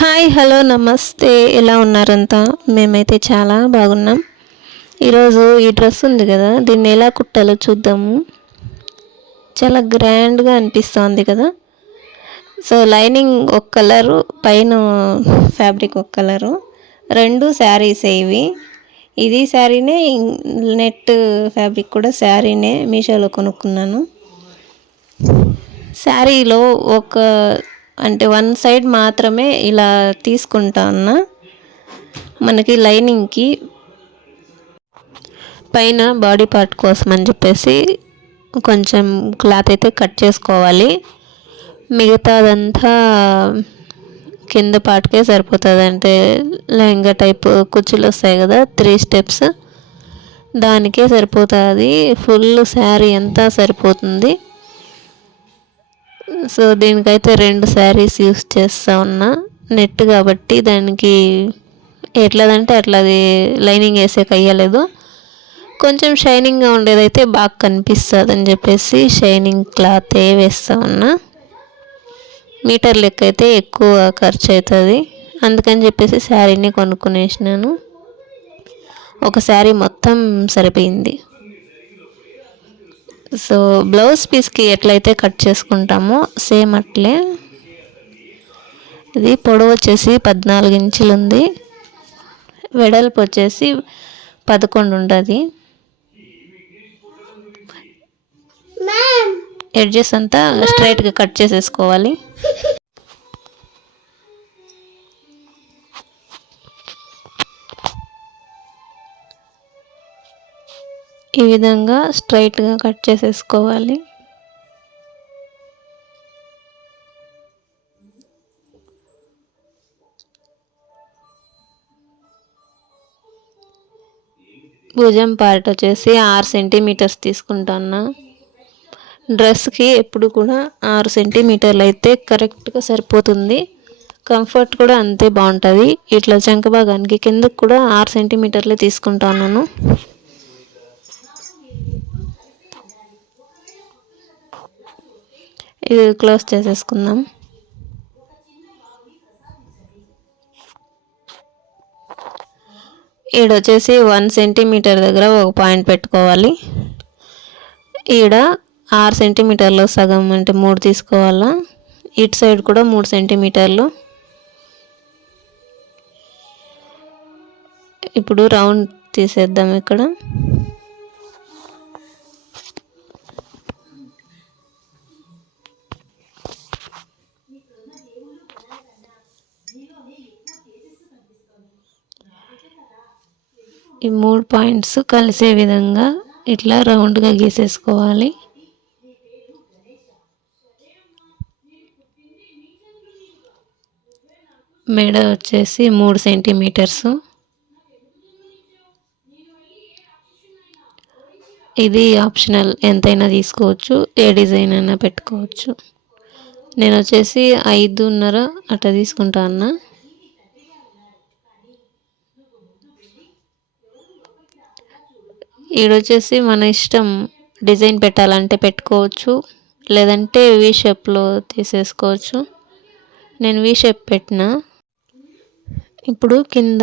Hi hello నమస్తే. ఎలా ఉన్నారంతా? మేమైతే చాలా బాగున్నాం. ఈరోజు ఈ డ్రెస్ ఉంది కదా, దీన్ని ఎలా కుట్టాలో చూద్దాము. చాలా గ్రాండ్గా అనిపిస్తుంది కదా. సో లైనింగ్ ఒక కలరు, పైన ఫ్యాబ్రిక్ ఒక కలరు, రెండు శారీస్ ఇవి. ఇది శారీనే, నెట్ ఫ్యాబ్రిక్ కూడా శారీనే, మీషోలో కొనుక్కున్నాను. శారీలో అంటే వన్ సైడ్ మాత్రమే ఇలా తీసుకుంటా ఉన్నా. మనకి లైనింగ్కి పైన బాడీ పార్ట్ కోసం అని చెప్పేసి కొంచెం క్లాత్ అయితే కట్ చేసుకోవాలి. మిగతాదంతా కింద పార్ట్కే సరిపోతుంది. అంటే లెహంగా టైప్ కుర్చీలు వస్తాయి కదా, 3 స్టెప్స్, దానికే సరిపోతుంది. ఫుల్ శారీ అంతా సరిపోతుంది. సో దీనికైతే 2 శారీస్ యూస్ చేస్తూ ఉన్నా. నెట్ కాబట్టి దానికి ఎట్లదంటే అట్లా అది లైనింగ్ వేసేకి అయ్యలేదు. కొంచెం షైనింగ్గా ఉండేదైతే బాగా కనిపిస్తుంది అని చెప్పేసి షైనింగ్ క్లాతే వేస్తూ ఉన్నా. మీటర్ లెక్క అయితే ఎక్కువ ఖర్చు అవుతుంది, అందుకని చెప్పేసి శారీని కొనుక్కునేసినాను. ఒక శారీ మొత్తం సరిపోయింది. సో బ్లౌజ్ పీస్కి ఎట్లయితే కట్ చేసుకుంటామో సేమ్ అట్లే. ఇది పొడవు వచ్చేసి 14 ఇంచులు ఉంది, వెడల్పు వచ్చేసి 11 ఉంటుంది. ఎడ్జెస్ అంతా స్ట్రైట్గా కట్ చేసేసుకోవాలి. ఈ విధంగా స్ట్రైట్గా కట్ చేసేసుకోవాలి. భుజం పార్ట్ వచ్చేసి 6 సెంటీమీటర్స్ తీసుకుంటాను. డ్రెస్కి ఎప్పుడు కూడా 6 సెంటీమీటర్లు అయితే కరెక్ట్గా సరిపోతుంది. కంఫర్ట్ కూడా అంతే బాగుంటుంది. ఇట్లా చంక భాగానికి కిందకు కూడా 6 సెంటీమీటర్లే తీసుకుంటాను. ఇది క్లోజ్ చేసేసుకుందాం. ఈడొచ్చేసి 1 సెంటీమీటర్ దగ్గర ఒక పాయింట్ పెట్టుకోవాలి. ఈడ 6 సెంటీమీటర్లు సగం అంటే 3 తీసుకోవాలా. ఇటు సైడ్ కూడా 3 సెంటీమీటర్లు. ఇప్పుడు రౌండ్ తీసేద్దాం. ఇక్కడ ఈ 3 పాయింట్స్ కలిసే విధంగా ఇట్లా రౌండ్గా గీసేసుకోవాలి. మెడ వచ్చేసి 3 సెంటీమీటర్స్. ఇది ఆప్షనల్, ఎంతైనా తీసుకోవచ్చు, ఏ డిజైన్ అయినా పెట్టుకోవచ్చు. నేను వచ్చేసి 5.5 అట్లా తీసుకుంటా అన్నా. ఈడొచ్చేసి మన ఇష్టం, డిజైన్ పెట్టాలంటే పెట్టుకోవచ్చు, లేదంటే వీ షేప్లో తీసేసుకోవచ్చు. నేను వీ షేప్ పెట్టిన. ఇప్పుడు కింద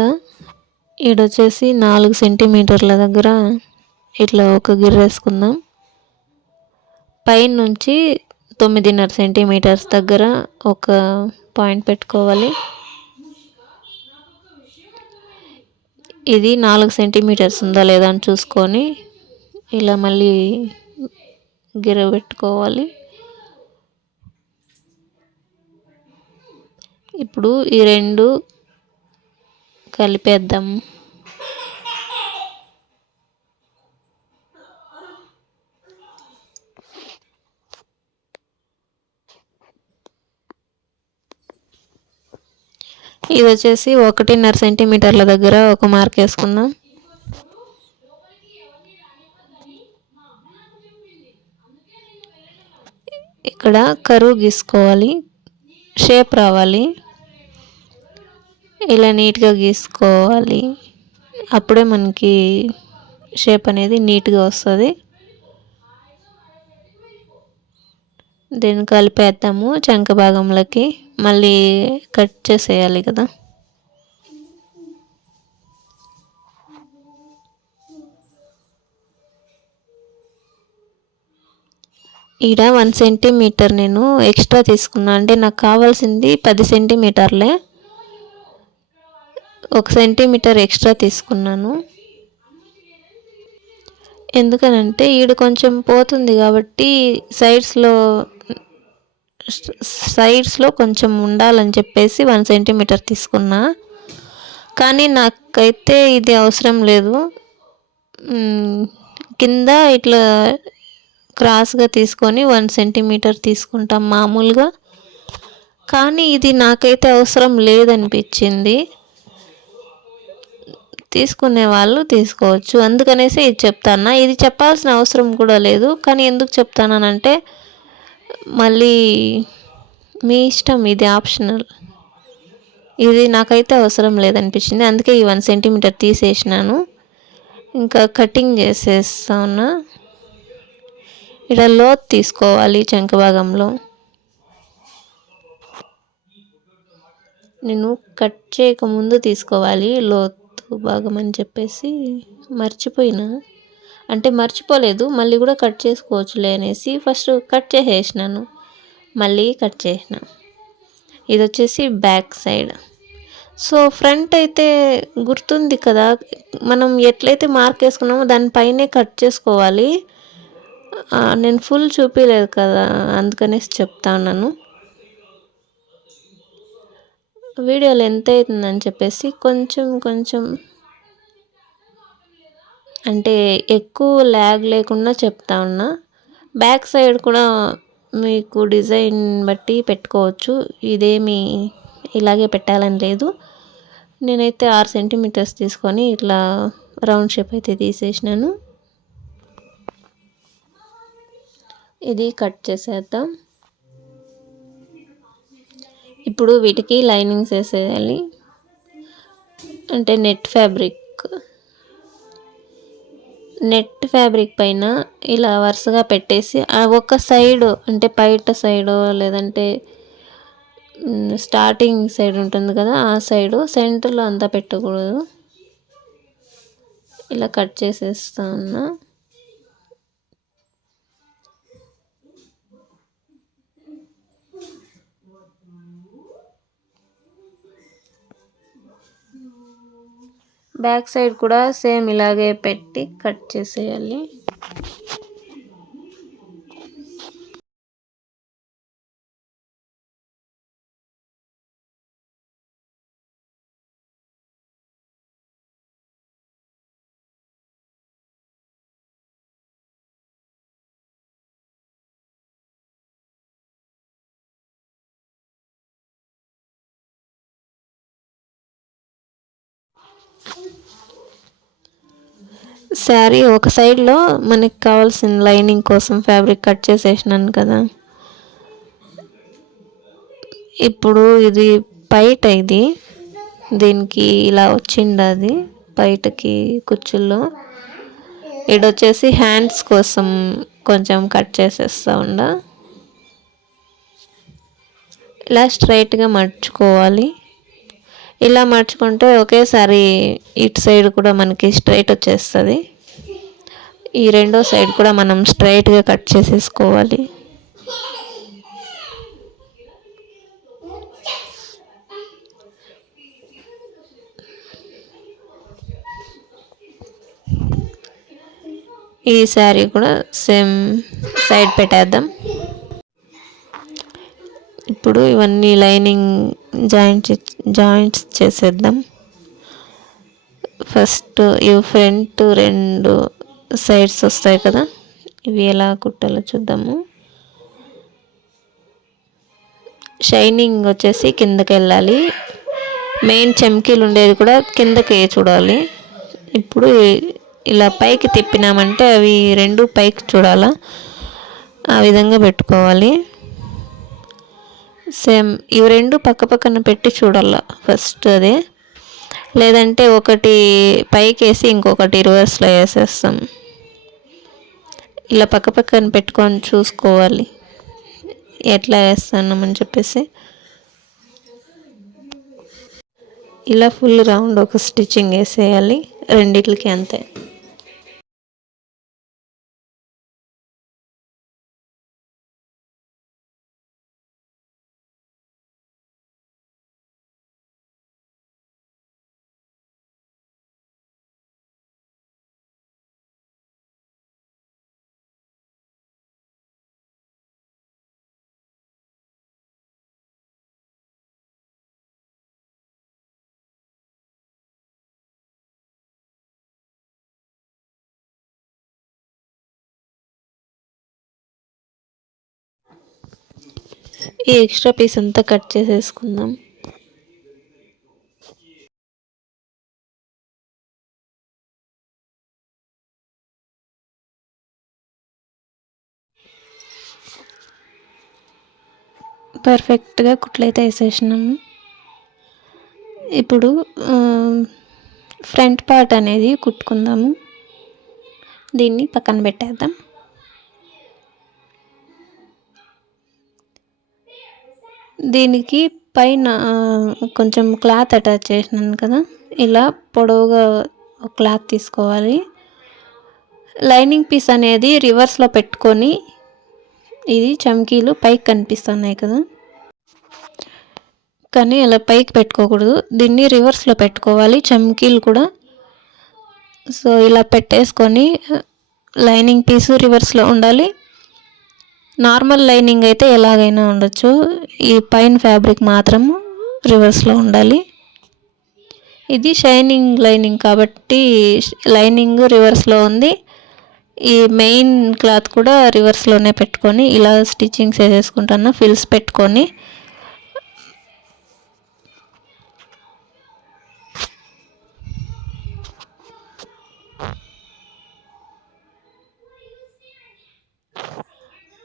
ఈడొచ్చేసి 4 సెంటీమీటర్ల దగ్గర ఇట్లా ఒక గిర్ర వేసుకుందాం. పైన నుంచి 9.5 సెంటీమీటర్స్ దగ్గర ఒక పాయింట్ పెట్టుకోవాలి. ఇది 4 సెంటీమీటర్స్ ఉందా లేదా అని చూసుకొని ఇలా మళ్ళీ గిర్ర పెట్టుకోవాలి. ఇప్పుడు ఈ 2 కలిపేద్దాం. ఇది వచ్చేసి 1.5 సెంటీమీటర్ల దగ్గర ఒక మార్క్ వేసుకుందాం. ఇక్కడ కరువు గీసుకోవాలి, షేప్ రావాలి. ఇలా నీట్గా గీసుకోవాలి, అప్పుడే మనకి షేప్ అనేది నీట్గా వస్తుంది. దీన్ని కలిపేద్దాము చంక భాగంలోకి. మళ్ళీ కట్ చేసేయాలి కదా. ఈడ 1 సెంటీమీటర్ నేను ఎక్స్ట్రా తీసుకున్నా. అంటే నాకు కావాల్సింది 10 సెంటీమీటర్లే, 1 సెంటీమీటర్ ఎక్స్ట్రా తీసుకున్నాను. ఎందుకనంటే ఈడ కొంచెం పోతుంది కాబట్టి సైడ్స్లో కొంచెం ఉండాలని చెప్పేసి 1 సెంటీమీటర్ తీసుకున్నా. కానీ నాకైతే ఇది అవసరం లేదు. కింద ఇట్లా క్రాస్గా తీసుకొని 1 సెంటీమీటర్ తీసుకుంటాం మామూలుగా. కానీ ఇది నాకైతే అవసరం లేదనిపించింది. తీసుకునే వాళ్ళు తీసుకోవచ్చు, అందుకనేసి ఇది చెప్తాను. ఇది చెప్పాల్సిన అవసరం కూడా లేదు, కానీ ఎందుకు చెప్తానంటే మళ్ళీ మీ ఇష్టం, ఇది ఆప్షనల్. ఇది నాకైతే అవసరం లేదనిపించింది, అందుకే ఈ 1 సెంటీమీటర్ తీసేసినాను. ఇంకా కటింగ్ చేసేస్తా ఉన్నా. ఇలా లోతు తీసుకోవాలి చంక భాగంలో. నేను కట్ చేయకముందు తీసుకోవాలి లోతు భాగం అని చెప్పేసి మర్చిపోయినా. అంటే మర్చిపోలేదు, మళ్ళీ కూడా కట్ చేసుకోవచ్చులే అనేసి ఫస్ట్ కట్ చేసేసినాను, మళ్ళీ కట్ చేసిన. ఇది వచ్చేసి బ్యాక్ సైడ్. సో ఫ్రంట్ అయితే గుర్తుంది కదా, మనం ఎట్లయితే మార్క్ వేసుకున్నామో దానిపైనే కట్ చేసుకోవాలి. నేను ఫుల్ చూపించలేదు కదా, అందుకనేసి చెప్తా ఉన్నాను. వీడియోలో ఎంత అవుతుందని చెప్పేసి కొంచెం అంటే ఎక్కువ ల్యాగ్ లేకుండా చెప్తా ఉన్నా. బ్యాక్ సైడ్ కూడా మీకు డిజైన్ బట్టి పెట్టుకోవచ్చు, ఇదేమి ఇలాగే పెట్టాలని లేదు. నేనైతే 6 సెంటీమీటర్స్ తీసుకొని ఇట్లా రౌండ్ షేప్ అయితే తీసేసినాను. ఇది కట్ చేసేద్దాం. ఇప్పుడు వీటికి లైనింగ్స్ వేసేయాలి. అంటే నెట్ ఫ్యాబ్రిక్ పైన ఇలా వరుసగా పెట్టేసి ఒక సైడ్, అంటే బయట సైడు లేదంటే స్టార్టింగ్ సైడ్ ఉంటుంది కదా, ఆ సైడు సెంటర్లో అంతా పెట్టకూడదు. ఇలా కట్ చేసేస్తా ఉన్నా. బ్యాక్ సైడ్ కూడా సేమ్ ఇలాగే పెట్టి కట్ చేసేయాలి. శారీ ఒక సైడ్లో మనకి కావాల్సిన లైనింగ్ కోసం ఫ్యాబ్రిక్ కట్ చేసేసినాను కదా. ఇప్పుడు ఇది బయట, ఇది దీనికి ఇలా వచ్చిండది బయటకి కుచ్చుల్లో. ఇడొచ్చేసి హ్యాండ్స్ కోసం కొంచెం కట్ చేసేస్తా ఉండ. ఇలా స్ట్రైట్గా మర్చుకోవాలి. ఇలా మర్చుకుంటే ఒకేసారి ఇటు సైడ్ కూడా మనకి స్ట్రైట్ వచ్చేస్తుంది. ఈ రెండో సైడ్ కూడా మనం స్ట్రైట్గా కట్ చేసేసుకోవాలి. ఈ శారీ కూడా సేమ్ సైడ్ పెట్టేద్దాం. ఇప్పుడు ఇవన్నీ లైనింగ్ జాయింట్స్ చేసేద్దాం. ఫస్ట్ ఇవి ఫ్రంట్ 2 సైడ్స్ వస్తాయి కదా, ఇవి ఎలా కుట్టాలో చూద్దాము. షైనింగ్ వచ్చేసి కిందకి వెళ్ళాలి, మెయిన్ చమ్కీలు ఉండేది కూడా కిందకి చూడాలి. ఇప్పుడు ఇలా పైకి తిప్పినామంటే అవి 2 పైకి చూడాలా, ఆ విధంగా పెట్టుకోవాలి. సేమ్ ఇవి 2 పక్కన పెట్టి చూడాల ఫస్ట్ అదే, లేదంటే ఒకటి పైకి వేసి ఇంకొకటి రివర్స్లో వేసేస్తాం. ఇలా పక్కన పెట్టుకొని చూసుకోవాలి. ఎట్లా వేస్తున్నామని చెప్పేసి. ఇలా ఫుల్ రౌండ్ ఒక స్టిచ్చింగ్ వేసేయాలి రెండిట్లకి అంతే. ఈ ఎక్స్ట్రా పీస్ అంతా కట్ చేసేసుకుందాం. పర్ఫెక్ట్గా కుట్లయితే వేసేసినాము. ఇప్పుడు ఫ్రంట్ పార్ట్ అనేది కుట్టుకుందాము. దీన్ని పక్కన పెట్టేద్దాం. దీనికి పైన కొంచెం క్లాత్ అటాచ్ చేసినాను కదా, ఇలా పొడవుగా క్లాత్ తీసుకోవాలి. లైనింగ్ పీస్ అనేది రివర్స్లో పెట్టుకొని, ఇది చమ్కీలు పైకి కనిపిస్తున్నాయి కదా, కానీ అలా పైకి పెట్టుకోకూడదు, దీన్ని రివర్స్లో పెట్టుకోవాలి చమ్కీలు కూడా. సో ఇలా పెట్టేసుకొని లైనింగ్ పీసు రివర్స్లో ఉండాలి. నార్మల్ లైనింగ్ అయితే ఎలాగైనా ఉండొచ్చు, ఈ పైన ఫ్యాబ్రిక్ మాత్రం రివర్స్లో ఉండాలి. ఇది షైనింగ్ లైనింగ్ కాబట్టి లైనింగ్ రివర్స్లో ఉంది. ఈ మెయిన్ క్లాత్ కూడా రివర్స్లోనే పెట్టుకొని ఇలా స్టిచ్చింగ్స్ వేసేసుకుంటాను ఫిల్స్ పెట్టుకొని.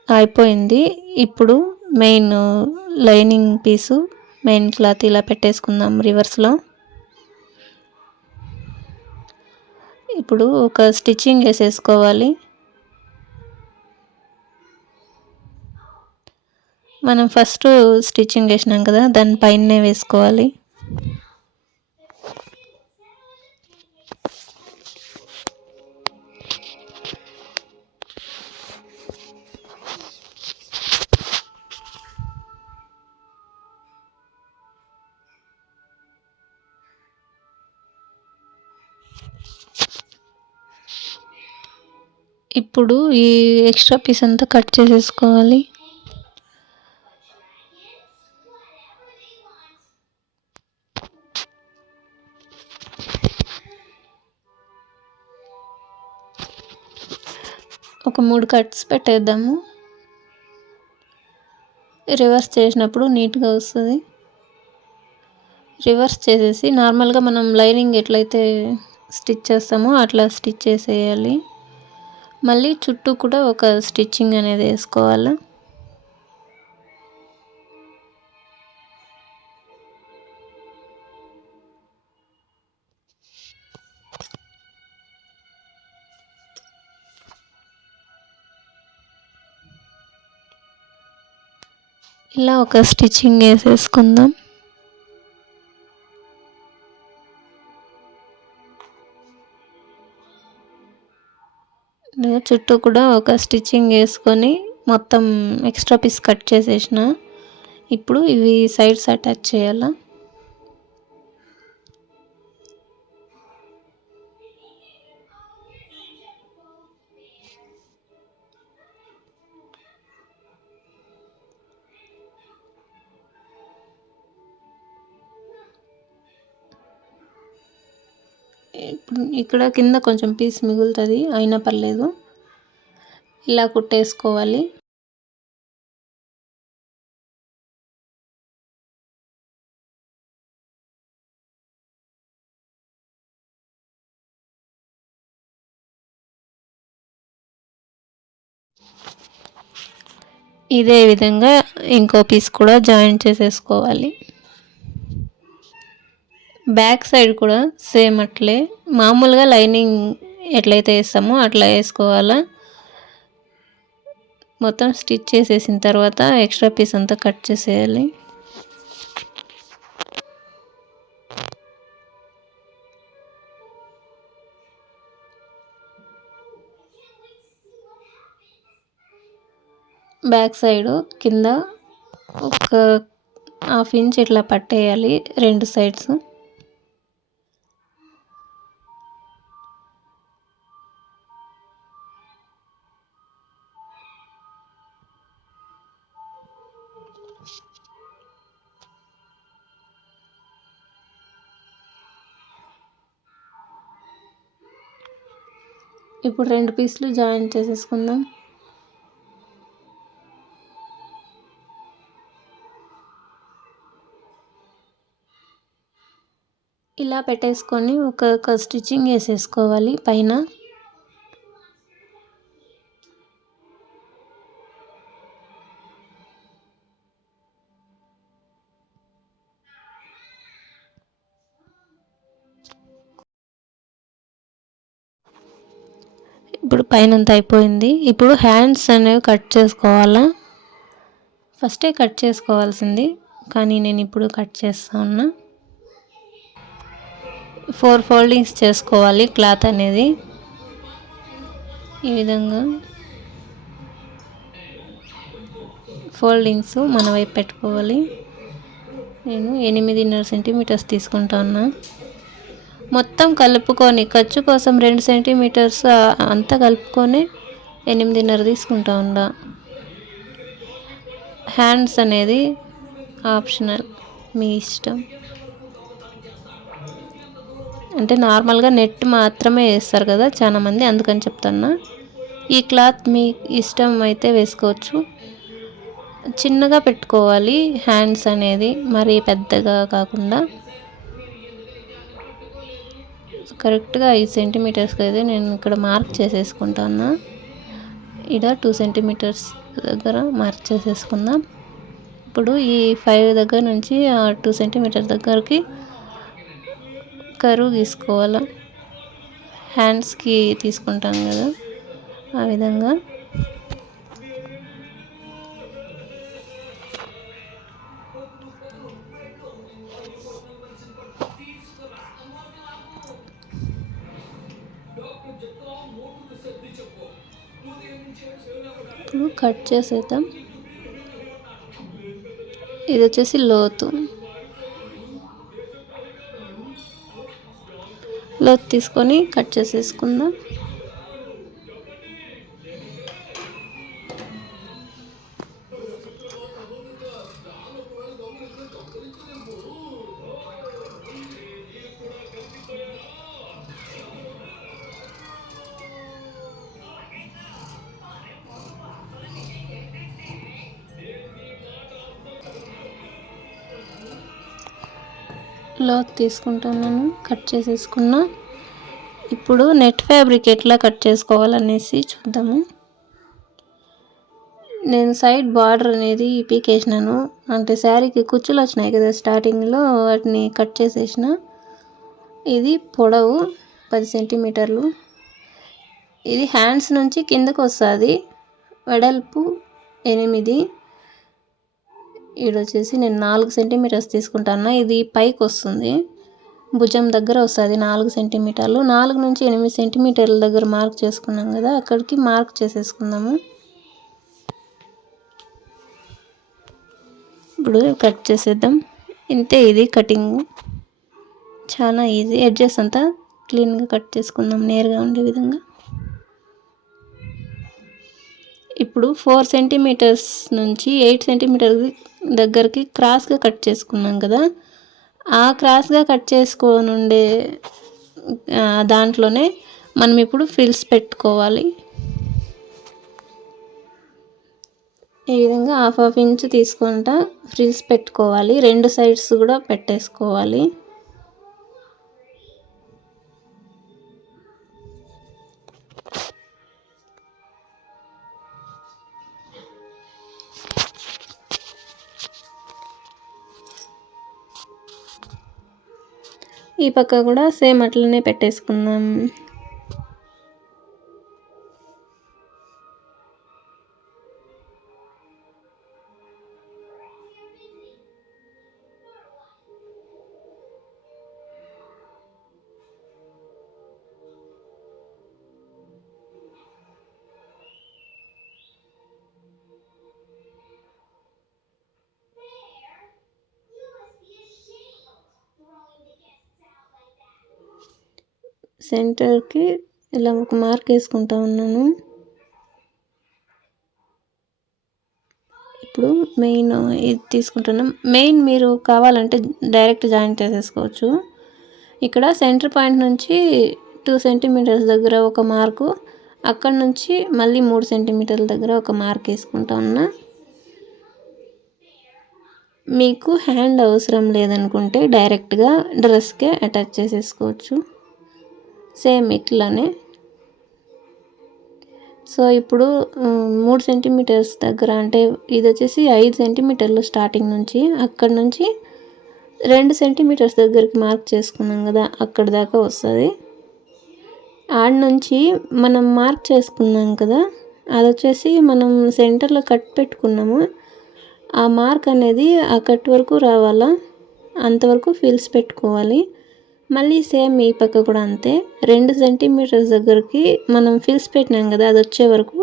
అయిపోయింది. ఇప్పుడు మెయిన్ లైనింగ్ పీసు మెయిన్ క్లాత్ ఇలా పెట్టేసుకుందాం రివర్స్లో. ఇప్పుడు ఒక స్టిచ్చింగ్ వేసేసుకోవాలి. మనం ఫస్ట్ స్టిచ్చింగ్ వేసినాం కదా, దానిపైనే వేసుకోవాలి. ఇప్పుడు ఈ ఎక్స్ట్రా పీస్ అంతా కట్ చేసేసుకోవాలి. ఒక 3 కట్స్ పెట్టేద్దాము. రివర్స్ చేసినప్పుడు నీట్గా వస్తుంది. రివర్స్ చేసేసి నార్మల్గా మనం లైనింగ్ ఎట్లయితే స్టిచ్ చేస్తామో అట్లా స్టిచ్ చేసేయాలి. మళ్ళీ చుట్టూ కూడా ఒక స్టిచ్చింగ్ అనేది వేసుకోవాలి. ఇలా ఒక స్టిచ్చింగ్ వేసేసుకుందాం. చుట్టూ కూడా ఒక స్టిచ్చింగ్ వేసుకొని మొత్తం ఎక్స్ట్రా పీస్ కట్ చేసేసిన. ఇప్పుడు ఇవి సైడ్స్ అటాచ్ చేయాలా. ఇప్పుడు ఇక్కడ కింద కొంచెం పీస్ మిగులుతుంది, అయినా పర్లేదు, ఇలా కుట్టేసుకోవాలి. ఇదే విధంగా ఇంకో పీస్ కూడా జాయింట్ చేసేసుకోవాలి. బ్యాక్ సైడ్ కూడా సేమ్ అట్లే మామూలుగా లైనింగ్ ఎట్లయితే వేస్తామో అట్లా వేసుకోవాలా. మొత్తం స్టిచ్ చేసేసిన తర్వాత ఎక్స్ట్రా పీస్ అంతా కట్ చేసేయాలి. బ్యాక్ సైడు కింద ఒక 1/2 ఇంచ్ ఇట్లా పట్టేయాలి 2 సైడ్స్. ఇప్పుడు 2 పీసులు జాయిన్ చేసేసుకుందాం. ఇలా పెట్టేసుకొని ఒక స్టిచ్చింగ్ వేసేసుకోవాలి పైన. ఇప్పుడు పైనంతా అయిపోయింది. ఇప్పుడు హ్యాండ్స్ అనేవి కట్ చేసుకోవాలా. ఫస్టే కట్ చేసుకోవాల్సింది, కానీ నేను ఇప్పుడు కట్ చేస్తా ఉన్నా. 4 ఫోల్డింగ్స్ చేసుకోవాలి క్లాత్ అనేది. ఈ విధంగా ఫోల్డింగ్స్ మన వైపు పెట్టుకోవాలి. నేను 8.5 సెంటీమీటర్స్ తీసుకుంటా ఉన్నా. మొత్తం కలుపుకొని ఖర్చు కోసం 2 సెంటీమీటర్స్ అంతా కలుపుకొని 8.5 తీసుకుంటా ఉన్నా. హ్యాండ్స్ అనేది ఆప్షనల్, మీ ఇష్టం. అంటే నార్మల్గా నెట్ మాత్రమే వేస్తారు కదా చాలామంది, అందుకని చెప్తున్నా. ఈ క్లాత్ మీ ఇష్టం అయితే వేసుకోవచ్చు. చిన్నగా పెట్టుకోవాలి హ్యాండ్స్ అనేది, మరీ పెద్దగా కాకుండా. కరెక్ట్గా 5 సెంటీమీటర్స్కి అయితే నేను ఇక్కడ మార్క్ చేసేసుకుంటాను. ఇక్కడ 2 సెంటీమీటర్స్ దగ్గర మార్క్ చేసేసుకుందాం. ఇప్పుడు ఈ 5 దగ్గర నుంచి 2 సెంటీమీటర్ దగ్గరికి కరువు తీసుకోవాలి. హ్యాండ్స్కి తీసుకుంటాం కదా ఆ విధంగా. ఇప్పుడు కట్ చేసేద్దాం. ఇది వచ్చేసి లోతు తీసుకొని కట్ చేసేసుకుందాం. లోతు తీసుకుంటున్నాను, కట్ చేసేసుకున్నా. ఇప్పుడు నెట్ ఫ్యాబ్రిక్ ఎట్లా కట్ చేసుకోవాలనేసి చూద్దాము. నేను సైడ్ బార్డర్ అనేది పీకేసినాను. అంటే శారీకి కుచ్చులు వచ్చినాయి కదా స్టార్టింగ్లో, వాటిని కట్ చేసేసిన. ఇది పొడవు 10 సెంటీమీటర్లు. ఇది హ్యాండ్స్ నుంచి కిందకు వస్తుంది. వెడల్పు 8. వచ్చేసి నేను 4 సెంటీమీటర్స్ తీసుకుంటాను. ఇది పైకి వస్తుంది, భుజం దగ్గర వస్తుంది 4 సెంటీమీటర్లు. 4 నుంచి 8 సెంటీమీటర్ల దగ్గర మార్క్ చేసుకున్నాం కదా, అక్కడికి మార్క్ చేసేసుకుందాము. ఇప్పుడు కట్ చేసేద్దాం. ఇంతే, ఇది కటింగ్ చాలా ఈజీ. ఎడ్జెస్ అంతా క్లీన్గా కట్ చేసుకుందాం నేరుగా ఉండే విధంగా. ఇప్పుడు 4 సెంటీమీటర్స్ నుంచి 8 సెంటీమీటర్ దగ్గరికి క్రాస్గా కట్ చేసుకున్నాం కదా, ఆ క్రాస్గా కట్ చేసుకొని ఉండే దాంట్లోనే మనం ఇప్పుడు ఫ్రిల్స్ పెట్టుకోవాలి. ఈ విధంగా 1/2 ఇంచ్ తీసుకుంటా ఫ్రిల్స్ పెట్టుకోవాలి. 2 సైడ్స్ కూడా పెట్టేసుకోవాలి. ఈ పక్క కూడా సేమ్ అట్లనే పెట్టేసుకుందాం. సెంటర్కి ఇలా ఒక మార్క్ వేసుకుంటా ఉన్నాను. ఇప్పుడు మెయిన్ ఇది తీసుకుంటున్నాం. మెయిన్ మీరు కావాలంటే డైరెక్ట్ జాయిన్ చేసేసుకోవచ్చు. ఇక్కడ సెంటర్ పాయింట్ నుంచి 2 సెంటీమీటర్స్ దగ్గర ఒక మార్కు, అక్కడ నుంచి మళ్ళీ 3 సెంటీమీటర్ల దగ్గర ఒక మార్క్ వేసుకుంటా ఉన్నా. మీకు హ్యాండ్ అవసరం లేదనుకుంటే డైరెక్ట్గా డ్రెస్కే అటాచ్ చేసేసుకోవచ్చు, సేమ్ ఇట్లానే. సో ఇప్పుడు 3 సెంటీమీటర్స్ దగ్గర, అంటే ఇది వచ్చేసి 5 సెంటీమీటర్లు స్టార్టింగ్ నుంచి, అక్కడ నుంచి 2 సెంటీమీటర్స్ దగ్గరికి మార్క్ చేసుకున్నాం కదా, అక్కడ దాకా వస్తుంది. ఆడ నుంచి మనం మార్క్ చేసుకున్నాం కదా, అది వచ్చేసి మనం సెంటర్లో కట్ పెట్టుకున్నాము. ఆ మార్క్ అనేది ఆ కట్ వరకు రావాలా, అంతవరకు ఫిల్స్ పెట్టుకోవాలి. మళ్ళీ సేమ్ ఈ పక్క కూడా అంతే, 2 సెంటీమీటర్స్ దగ్గరికి మనం ఫిల్స్ పెట్టినాం కదా, అది వచ్చే వరకు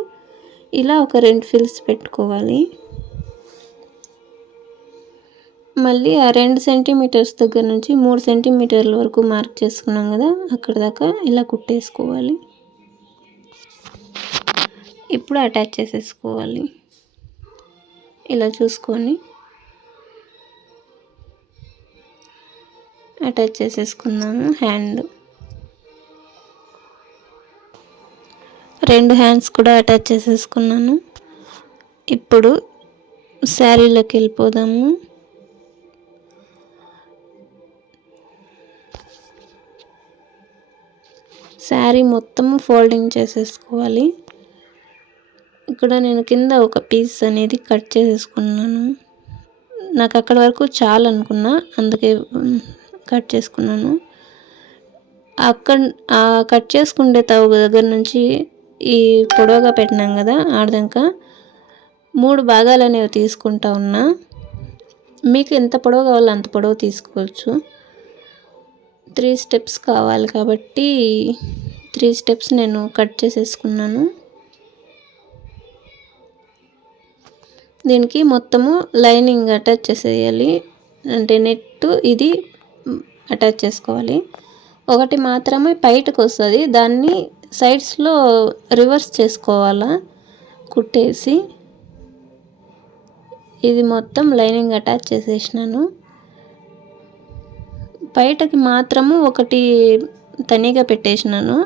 ఇలా ఒక 2 ఫిల్స్ పెట్టుకోవాలి. మళ్ళీ ఆ 2 సెంటీమీటర్స్ దగ్గర నుంచి 3 సెంటీమీటర్ల వరకు మార్క్ చేసుకున్నాం కదా, అక్కడ దాకా ఇలా కుట్టేసుకోవాలి. ఇప్పుడు అటాచ్ చేసేసుకోవాలి. ఇలా చూసుకొని అటాచ్ చేసేసుకున్నాము. హ్యాండ్ 2 హ్యాండ్స్ కూడా అటాచ్ చేసేసుకున్నాను. ఇప్పుడు శారీలోకి వెళ్ళిపోదాము. శారీ మొత్తము ఫోల్డింగ్ చేసేసుకోవాలి. ఇక్కడ నేను కింద ఒక పీస్ అనేది కట్ చేసేసుకున్నాను. నాకు అక్కడ వరకు చాలు అనుకున్నా, అందుకే కట్ చేసుకున్నాను. ఆ కట్ చేసుకుంటే తవ్వు దగ్గర నుంచి ఈ పొడవుగా పెట్టినాం కదా, ఆడదాకా 3 భాగాలు అనేవి తీసుకుంటా ఉన్నా. మీకు ఎంత పొడవు కావాలో అంత పొడవు తీసుకోవచ్చు. 3 స్టెప్స్ కావాలి కాబట్టి 3 స్టెప్స్ నేను కట్ చేసేసుకున్నాను. దీనికి మొత్తము లైనింగ్ అటాచ్ చేసేయాలి, అంటే నెట్ ఇది అటాచ్ చేసుకోవాలి. ఒకటి మాత్రమే బయటకు వస్తుంది, దాన్ని సైడ్స్లో రివర్స్ చేసుకోవాలా కుట్టేసి. ఇది మొత్తం లైనింగ్ అటాచ్ చేసేసినాను. బయటకి మాత్రము ఒకటి తనిగా పెట్టేసినాను.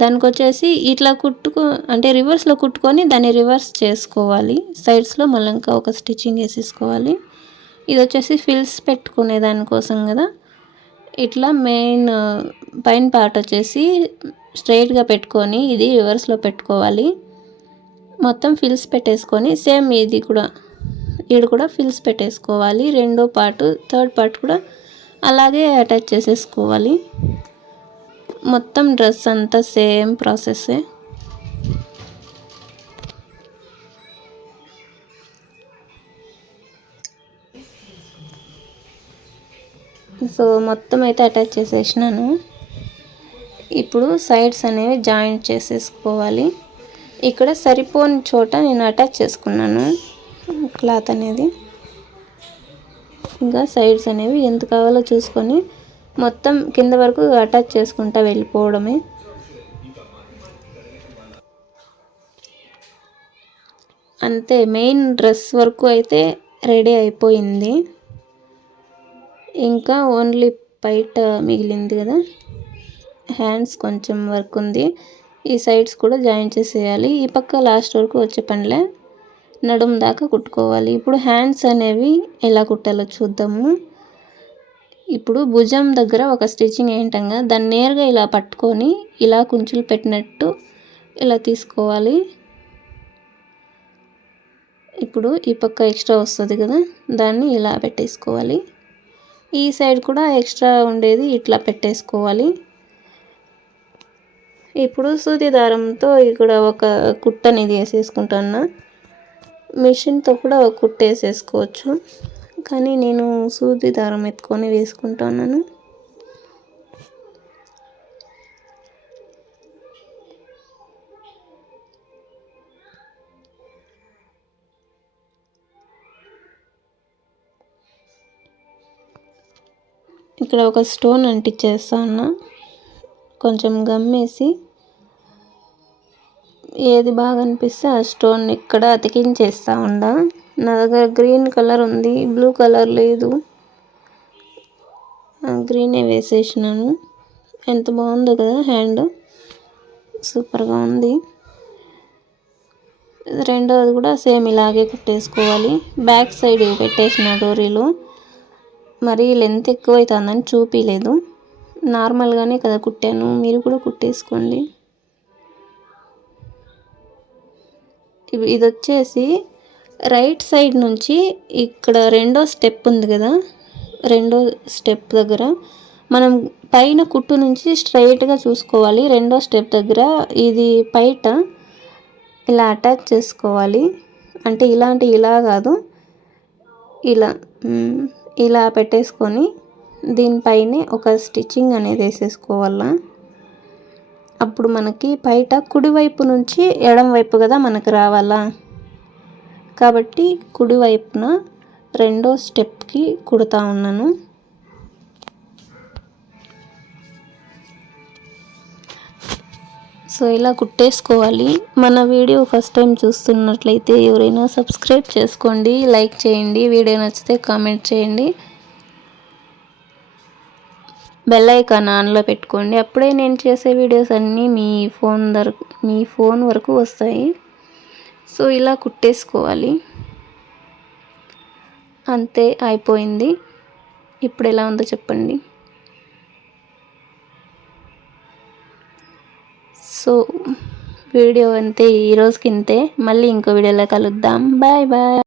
దానికి వచ్చేసి ఇట్లా అంటే రివర్స్లో కుట్టుకొని దాన్ని రివర్స్ చేసుకోవాలి. సైడ్స్లో మళ్ళీ ఇంకా ఒక స్టిచ్చింగ్ వేసేసుకోవాలి. ఇది వచ్చేసి ఫిల్స్ పెట్టుకునే దానికోసం కదా. ఇట్లా మెయిన్ పైన పార్ట్ వచ్చేసి స్ట్రైట్గా పెట్టుకొని ఇది రివర్స్లో పెట్టుకోవాలి. మొత్తం ఫిల్స్ పెట్టేసుకొని సేమ్ ఇది కూడా కూడా ఫిల్స్ పెట్టేసుకోవాలి. రెండో పార్ట్, థర్డ్ పార్ట్ కూడా అలాగే అటాచ్ చేసేసుకోవాలి. మొత్తం డ్రెస్ అంతా సేమ్ ప్రాసెస్సే. సో మొత్తం అయితే అటాచ్ చేసేసినాను. ఇప్పుడు సైడ్స్ అనేవి జాయింట్ చేసేసుకోవాలి. ఇక్కడ సరిపోని చోట నేను అటాచ్ చేసుకున్నాను క్లాత్ అనేది. ఇంకా సైడ్స్ అనేవి ఎంత కావాలో చూసుకొని మొత్తం కింద వరకు అటాచ్ చేసుకుంటా వెళ్ళిపోవడమే. అంతే, మెయిన్ డ్రెస్ వరకు అయితే రెడీ అయిపోయింది. ఇంకా ఓన్లీ బయట మిగిలింది కదా, హ్యాండ్స్ కొంచెం వర్క్ ఉంది. ఈ సైడ్స్ కూడా జాయిన్ చేసేయాలి. ఈ పక్క లాస్ట్ వరకు వచ్చే పనిలే, నడుము దాకా కుట్టుకోవాలి. ఇప్పుడు హ్యాండ్స్ అనేవి ఎలా కుట్టాలో చూద్దాము. ఇప్పుడు భుజం దగ్గర ఒక స్టిచ్చింగ్ ఏంటంగా దాన్ని నేరుగా ఇలా పట్టుకొని ఇలా కుంచులు పెట్టినట్టు ఇలా తీసుకోవాలి. ఇప్పుడు ఈ పక్క ఎక్స్ట్రా వస్తుంది కదా, దాన్ని ఇలా పెట్టేసుకోవాలి. ఈ సైడ్ కూడా ఎక్స్ట్రా ఉండేది ఇట్లా పెట్టేసుకోవాలి. ఇప్పుడు సూది దారంతో ఇక్కడ ఒక కుట్ట అనేది వేసేసుకుంటున్నా. మిషన్తో కూడా ఒక కుట్ట వేసేసుకోవచ్చు, కానీ నేను సూది దారం ఎత్తుకొని వేసుకుంటున్నాను. ఇక్కడ ఒక స్టోన్ అంటించేస్తా ఉన్నా. కొంచెం గమ్మేసి ఏది బాగా అనిపిస్తే ఆ స్టోన్ ఇక్కడ అతికించేస్తా ఉండా. నా దగ్గర గ్రీన్ కలర్ ఉంది, బ్లూ కలర్ లేదు. గ్రీనే వేసేసినాను. ఎంత బాగుందో కదా హ్యాండ్, సూపర్గా ఉంది. రెండోది కూడా సేమ్ ఇలాగే కుట్టేసుకోవాలి. బ్యాక్ సైడ్ పెట్టేసిన డోరీలు మరీ లెంత్ ఎక్కువైతుందని చూపించలేదు, నార్మల్గానే కదా కుట్టాను, మీరు కూడా కుట్టేసుకోండి. ఇది వచ్చేసి రైట్ సైడ్ నుంచి ఇక్కడ రెండో స్టెప్ ఉంది కదా, రెండో స్టెప్ దగ్గర మనం పైన కుట్టు నుంచి స్ట్రైట్గా చూసుకోవాలి. రెండో స్టెప్ దగ్గర ఇది పైట ఇలా అటాచ్ చేసుకోవాలి. అంటే ఇలా కాదు, ఇలా పెట్టేసుకొని దీనిపైనే ఒక స్టిచ్చింగ్ అనేది వేసేసుకోవాలా. అప్పుడు మనకి పైట కుడివైపు నుంచి ఎడం వైపు కదా మనకు రావాలా, కాబట్టి కుడివైపున రెండో స్టెప్కి కుడతా ఉన్నాను. సో ఇలా కుట్టేసుకోవాలి. మన వీడియో ఫస్ట్ టైం చూస్తున్నట్లయితే ఎవరైనా సబ్స్క్రైబ్ చేసుకోండి, లైక్ చేయండి, వీడియో నచ్చితే కామెంట్ చేయండి, బెల్ ఐకాన్ ఆన్లో పెట్టుకోండి. అప్పుడే నేను చేసే వీడియోస్ అన్నీ మీ ఫోన్ వరకు వస్తాయి. సో ఇలా కుట్టేసుకోవాలి, అంతే అయిపోయింది. ఇప్పుడు ఎలా ఉందో చెప్పండి. సో వీడియో అంతే, ఈరోజుకి ఇంతే. మళ్ళీ ఇంకో వీడియోలో కలుద్దాం. Bye bye.